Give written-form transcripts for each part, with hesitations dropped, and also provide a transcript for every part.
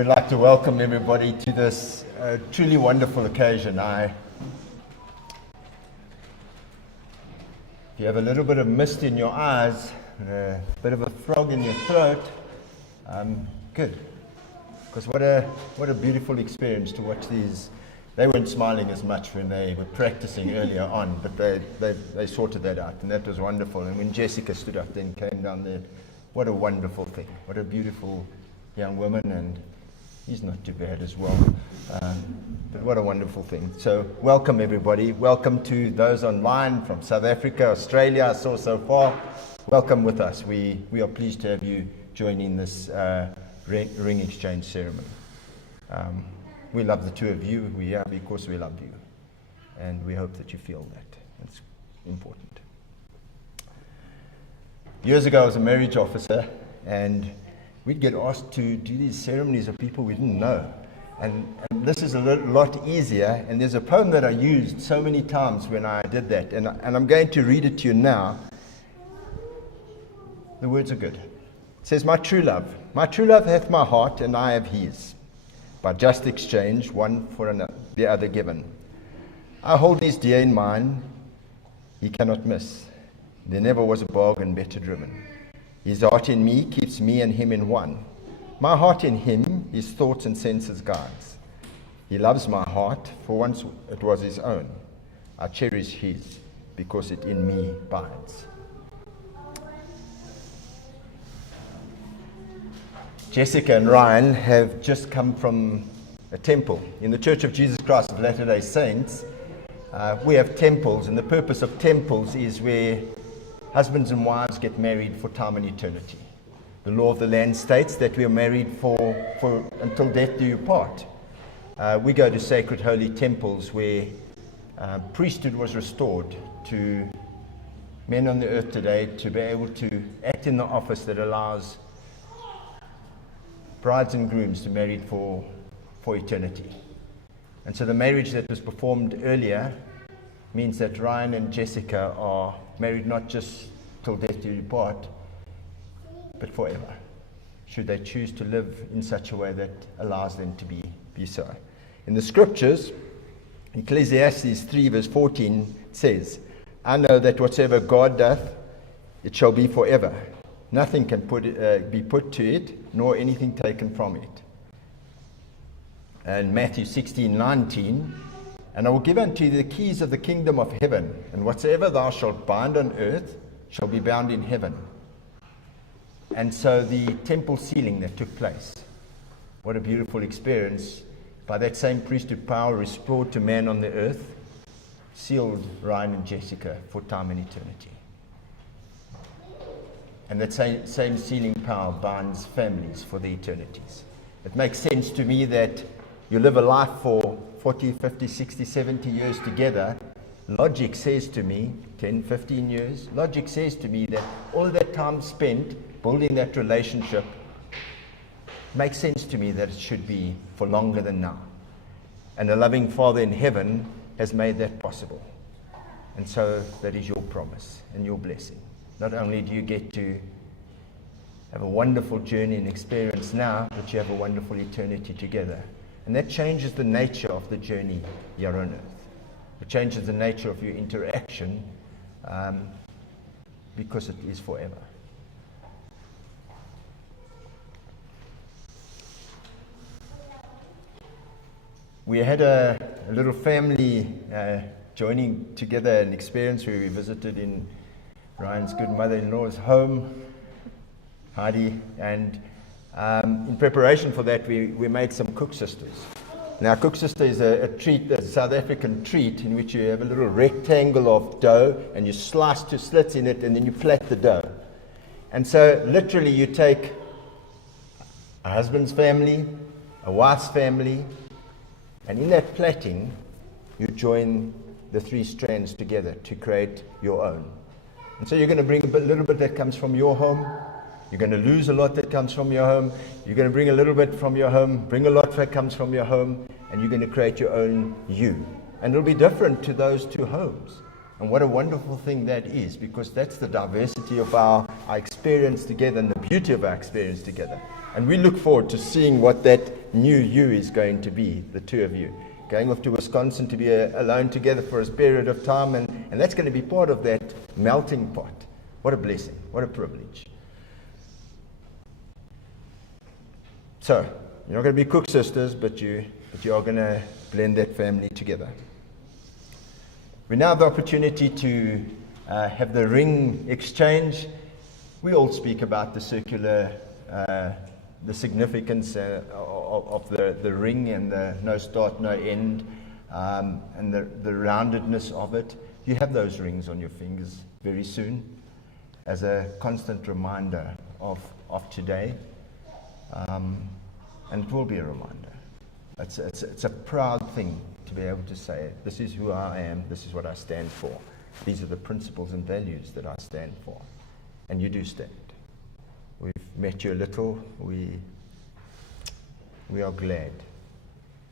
We'd like to welcome everybody to this truly wonderful occasion. If you have a little bit of mist in your eyes, a bit of a frog in your throat, good. Because what a beautiful experience to watch these. They weren't smiling as much when they were practicing earlier on, but they sorted that out, and that was wonderful. And when Jessica stood up then came down there, what a wonderful thing. What a beautiful young woman, and he's not too bad as well. But what a wonderful thing. So welcome everybody. Welcome to those online from South Africa, Australia, I saw so far. Welcome with us. We are pleased to have you join in this ring exchange ceremony. We love the two of you. We are because we love you. And we hope that you feel that. It's important. Years ago I was a marriage officer, and we'd get asked to do these ceremonies of people we didn't know. And this is a lot easier, and there's a poem that I used so many times when I did that, and I'm going to read it to you now. The words are good. It says, my true love hath my heart, and I have his. By just exchange, one for another, the other given. I hold these dear in mind, he cannot miss. There never was a bargain better driven. His heart in me keeps me and him in one. My heart in him, his thoughts and senses guides. He loves my heart, for once it was his own. I cherish his, because it in me bides. Jessica and Ryan have just come from a temple. In the Church of Jesus Christ of Latter-day Saints, we have temples, and the purpose of temples is where husbands and wives get married for time and eternity. The law of the land states that we are married for until death do you part. We go to sacred holy temples where priesthood was restored to men on the earth today to be able to act in the office that allows brides and grooms to be married for eternity. And so the marriage that was performed earlier means that Ryan and Jessica are married not just till death do you part, but forever, should they choose to live in such a way that allows them to be so. In the scriptures, Ecclesiastes 3 verse 14 says, I know that whatsoever God doth, it shall be forever. Nothing can be put to it, nor anything taken from it. And Matthew 16:19, and I will give unto thee the keys of the kingdom of heaven, and whatsoever thou shalt bind on earth shall be bound in heaven. And so the temple sealing that took place, what a beautiful experience, by that same priesthood power restored to man on the earth, sealed Ryan and Jessica for time and eternity. And that same sealing power binds families for the eternities. It makes sense to me that you live a life for 40, 50, 60, 70 years together. Logic says to me, 10, 15 years, logic says to me that all that time spent building that relationship makes sense to me that it should be for longer than now. And a loving Father in heaven has made that possible. And so that is your promise and your blessing. Not only do you get to have a wonderful journey and experience now, but you have a wonderful eternity together. And that changes the nature of the journey here on earth. It changes the nature of your interaction because it is forever. We had a little family joining together an experience where we visited in Ryan's good mother-in-law's home, Heidi, and in preparation for that we made some cook sisters. Now, cook sister is a treat, a South African treat, in which you have a little rectangle of dough and you slice two slits in it and then you plait the dough. And so literally you take a husband's family, a wife's family, and in that plaiting you join the three strands together to create your own. And so you're going to bring a little bit that comes from your home. You're going to lose a lot that comes from your home. You're going to bring a little bit from your home, bring a lot that comes from your home, and you're going to create your own you. And it'll be different to those two homes. And what a wonderful thing that is, because that's the diversity of our experience together and the beauty of our experience together. And we look forward to seeing what that new you is going to be, the two of you. Going off to Wisconsin to be alone together for a period of time, and that's going to be part of that melting pot. What a blessing, what a privilege. So, you're not going to be cook sisters, but you are going to blend that family together. We now have the opportunity to have the ring exchange. We all speak about the circular, the significance of the ring and the no start, no end, and the roundedness of it. You have those rings on your fingers very soon as a constant reminder of today. And it will be a reminder. It's a proud thing to be able to say, this is who I am, this is what I stand for. These are the principles and values that I stand for. And you do stand. We've met you a little. We are glad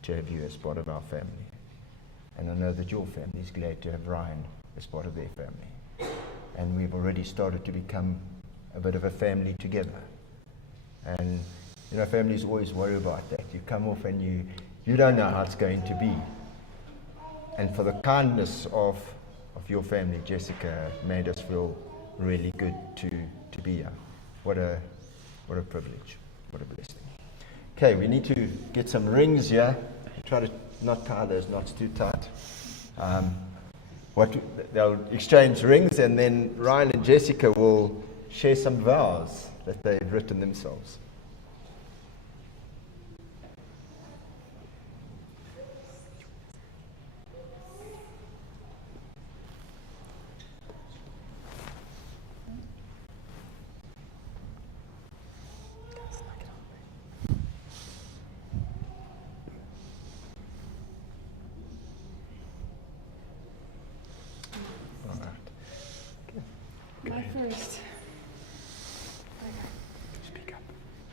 to have you as part of our family. And I know that your family is glad to have Ryan as part of their family. And we've already started to become a bit of a family together. And families always worry about that. You come off and you don't know how it's going to be. And for the kindness of your family, Jessica made us feel really good to be here. What a privilege. What a blessing. Okay, we need to get some rings here. Try to not tie those knots too tight. They'll exchange rings, and then Ryan and Jessica will share some vows that they've written themselves.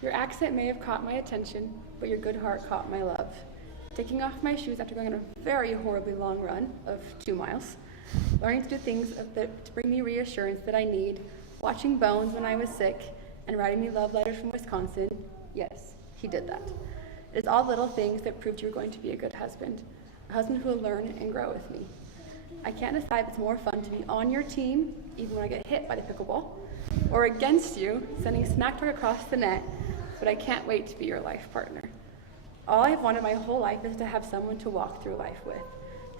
Your accent may have caught my attention, but your good heart caught my love. Taking off my shoes after going on a very horribly long run of 2 miles. Learning to do things to bring me reassurance that I need. Watching Bones when I was sick, and writing me love letters from Wisconsin. Yes, he did that. It is all little things that proved you were going to be a good husband. A husband who will learn and grow with me. I can't decide if it's more fun to be on your team, even when I get hit by the pickleball, or against you, sending smack talk across the net, but I can't wait to be your life partner. All I've wanted my whole life is to have someone to walk through life with,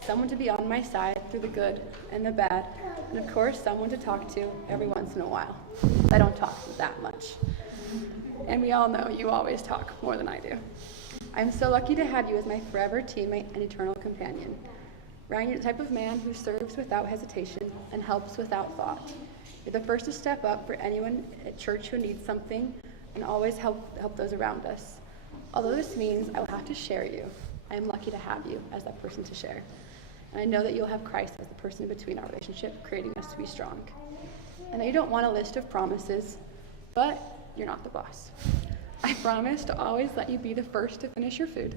someone to be on my side through the good and the bad, and of course someone to talk to every once in a while. I don't talk that much. And we all know you always talk more than I do. I'm so lucky to have you as my forever teammate and eternal companion. Ryan, you're the type of man who serves without hesitation and helps without thought. You're the first to step up for anyone at church who needs something, and always help those around us. Although this means I will have to share you, I am lucky to have you as that person to share. And I know that you'll have Christ as the person between our relationship, creating us to be strong. I know you don't want a list of promises, but you're not the boss. I promise to always let you be the first to finish your food.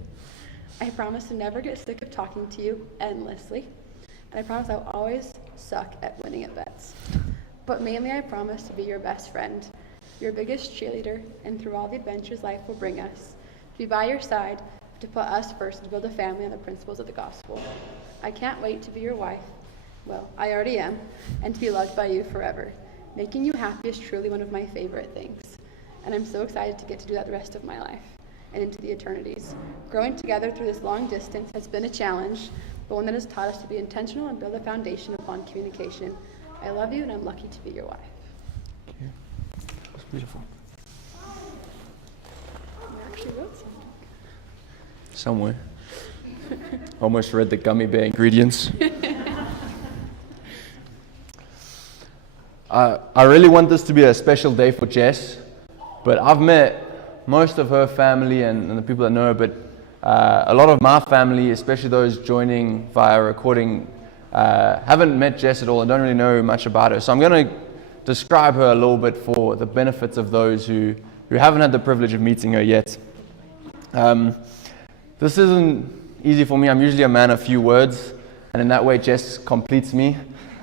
I promise to never get sick of talking to you endlessly. And I promise I'll always suck at winning at bets. But mainly I promise to be your best friend, your biggest cheerleader, and through all the adventures life will bring us, to be by your side, to put us first, to build a family on the principles of the gospel. I can't wait to be your wife. Well, I already am, and to be loved by you forever. Making you happy is truly one of my favorite things, and I'm so excited to get to do that the rest of my life and into the eternities. Growing together through this long distance has been a challenge, but one that has taught us to be intentional and build a foundation upon communication. I love you, and I'm lucky to be your wife. Thank you. That's beautiful. I actually wrote something. Somewhere. Almost read the gummy bear ingredients. I really want this to be a special day for Jess, but I've met most of her family and the people that know her, but a lot of my family, especially those joining via recording, haven't met Jess at all and don't really know much about her. So I'm going to describe her a little bit for the benefits of those who haven't had the privilege of meeting her yet. This isn't easy for me. I'm usually a man of few words, and in that way Jess completes me.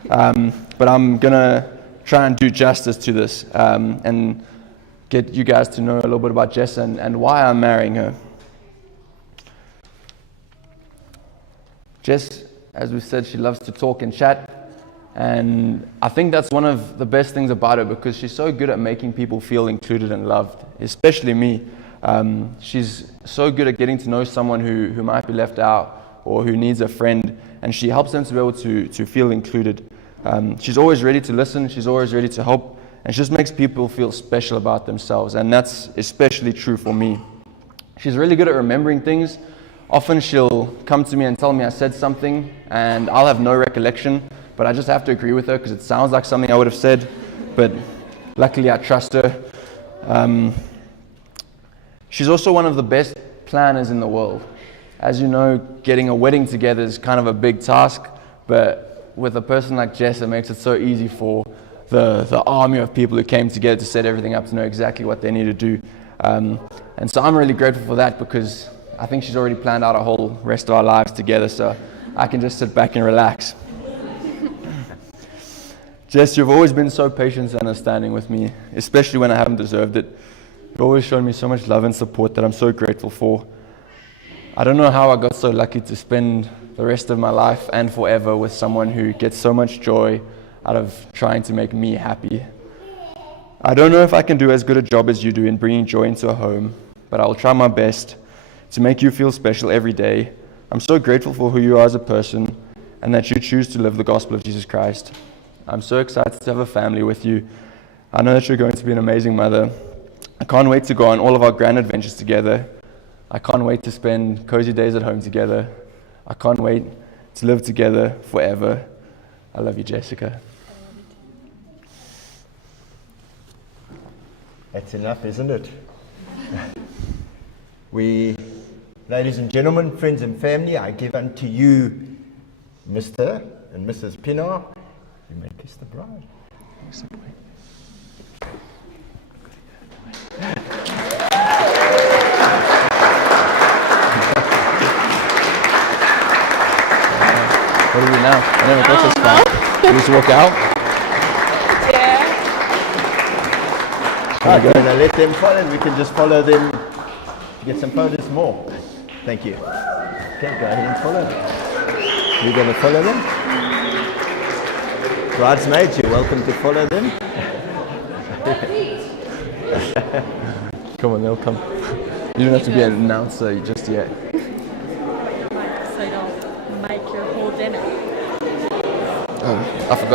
But I'm going to try and do justice to this. And get you guys to know a little bit about Jensen and why I'm marrying her. Jess, as we said, she loves to talk and chat, and I think that's one of the best things about her because she's so good at making people feel included and loved, especially me. She's so good at getting to know someone who might be left out or who needs a friend, and she helps them to be able to feel included. She's always ready to listen, she's always ready to help, and she just makes people feel special about themselves, and that's especially true for me. She's really good at remembering things. Often she'll come to me and tell me I said something, and I'll have no recollection, but I just have to agree with her because it sounds like something I would have said, but luckily I trust her. She's also one of the best planners in the world. As you know, getting a wedding together is kind of a big task, but with a person like Jess, it makes it so easy for the army of people who came together to set everything up to know exactly what they need to do. And so I'm really grateful for that because I think she's already planned out a whole rest of our lives together, so I can just sit back and relax. Jess, you've always been so patient and understanding with me, especially when I haven't deserved it. You've always shown me so much love and support that I'm so grateful for. I don't know how I got so lucky to spend the rest of my life and forever with someone who gets so much joy out of trying to make me happy. I don't know if I can do as good a job as you do in bringing joy into a home, but I'll try my best to make you feel special every day. I'm so grateful for who you are as a person and that you choose to live the gospel of Jesus Christ. I'm so excited to have a family with you. I know that you're going to be an amazing mother. I can't wait to go on all of our grand adventures together. I can't wait to spend cozy days at home together. I can't wait to live together forever. I love you, Jessica. That's enough, isn't it? Ladies and gentlemen, friends and family, I give unto you Mr. and Mrs. Pienaar. You may kiss the bride. What do we now? I never got this far. We just walk out? Yeah. Right, we're going to let them follow. We can just follow them to get some photos more. Thank you. Okay, go ahead and follow them. You're going to follow them? Bridesmaids, you're welcome to follow them. Come on, they'll come. You don't have to be an announcer just yet. So you don't make your whole dinner. Oh, I forgot.